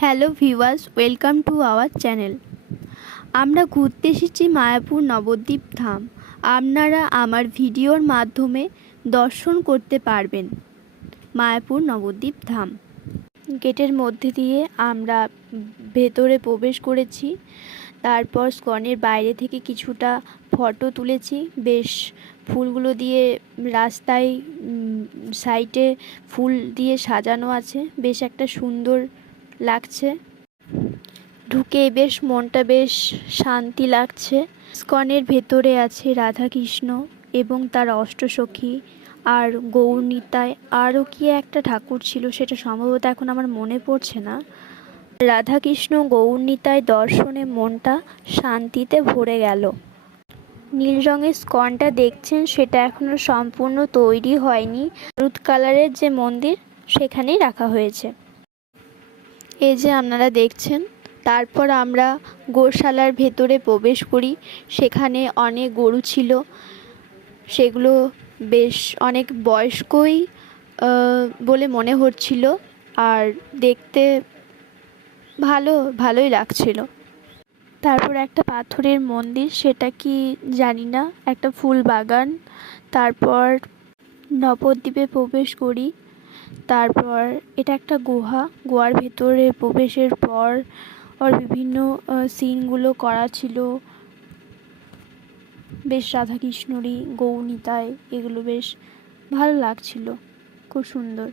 Hello viewers, welcome to our channel. আমরা ঘুরতে এসেছি মায়াপুর নবদ্বীপ ধাম। আপনারা আমার ভিডিওর মাধ্যমে দর্শন করতে পারবেন মায়াপুর নবদ্বীপ ধাম। গেটের মধ্যে দিয়ে আমরা ভেতরে প্রবেশ করেছি। তারপর স্কনের বাইরে থেকে কিছুটা ফটো তুলেছি। বেশ ফুলগুলো দিয়ে রাস্তায় সাইডে ফুল দিয়ে সাজানো আছে, বেশ একটা সুন্দর লাগছে। ঢুকে বেশ মনটা বেশ শান্তি লাগছে। ইস্কনের ভেতরে আছে রাধাকৃষ্ণ এবং তার অষ্টসখী আর গৌরনিতাই, আরও কি একটা ঠাকুর ছিল, সেটা সম্ভবত এখন আমার মনে পড়ছে না। রাধাকৃষ্ণ গৌরনিতাই দর্শনে মনটা শান্তিতে ভরে গেল। নীল রঙের স্কনটা দেখছেন, সেটা এখনো সম্পূর্ণ তৈরি হয়নি। হলুদ কালারের যে মন্দির, সেখানেই রাখা হয়েছে। এই যে আপনারা দেখছেন। তারপর আমরা গোশালার ভেতরে প্রবেশ করি। সেখানে অনেক গরু ছিল, সেগুলো বেশ অনেক বয়স্কই বলে মনে হচ্ছিল, আর দেখতে ভালোই লাগছিল। তারপর একটা পাথরের মন্দির, সেটা কি জানি না, একটা ফুল বাগান। তারপর নবদ্বীপে প্রবেশ করি। তারপর এটা একটা গুহার ভেতরে প্রবেশের পর বিভিন্ন সিনগুলো করা ছিল, বেশ রাধাকৃষ্ণরই, গৌরনিতাই, এগুলো বেশ ভালো লাগছিল, খুব সুন্দর।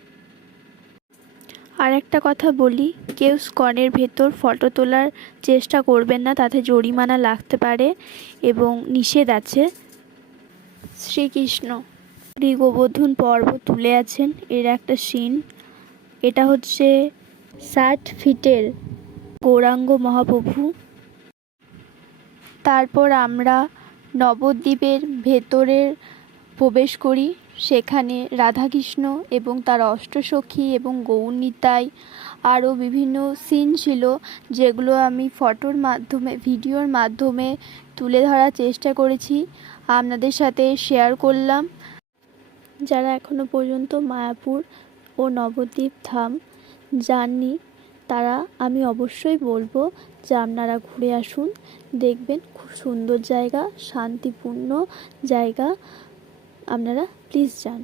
আর একটা কথা বলি, কেউ স্কনের ভেতর ফটো তোলার চেষ্টা করবেন না, তাতে জরিমানা লাগতে পারে এবং নিষেধ আছে। শ্রীকৃষ্ণ শ্রী গোবর্ধন পর্ব তুলে আছেন, এর একটা সিন। এটা হচ্ছে 60 ফিটের গৌরাঙ্গ মহাপ্রভু। তারপর আমরা নবদ্বীপের ভেতরের প্রবেশ করি। সেখানে রাধাকৃষ্ণ এবং তার অষ্টসখী এবং গৌরনিতাই, আরও বিভিন্ন সিন ছিল, যেগুলো আমি ফটোর মাধ্যমে, ভিডিওর মাধ্যমে তুলে ধরার চেষ্টা করেছি, আপনাদের সাথে শেয়ার করলাম। যারা এখনও পর্যন্ত মায়াপুর ও নবদ্বীপ ধাম যাননি, তারা আমি অবশ্যই বলবো যে আপনারা ঘুরে আসুন, দেখবেন খুব সুন্দর জায়গা, শান্তিপূর্ণ জায়গা, আপনারা প্লিজ যান।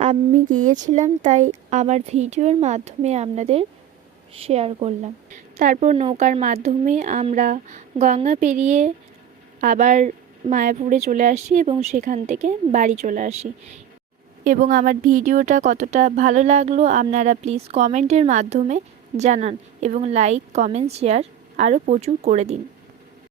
আমি গিয়েছিলাম, তাই আমার ভিডিওর মাধ্যমে আপনাদের শেয়ার করলাম। তারপর নৌকার মাধ্যমে আমরা গঙ্গা পেরিয়ে আবার মায়াপুরে চলে আসি এবং সেখান থেকে বাড়ি চলে আসি। এবং আমার ভিডিওটা কতটা ভালো লাগলো আপনারা প্লিজ কমেন্টের মাধ্যমে জানান এবং লাইক, কমেন্ট, শেয়ার আরও প্রচুর করে দিন।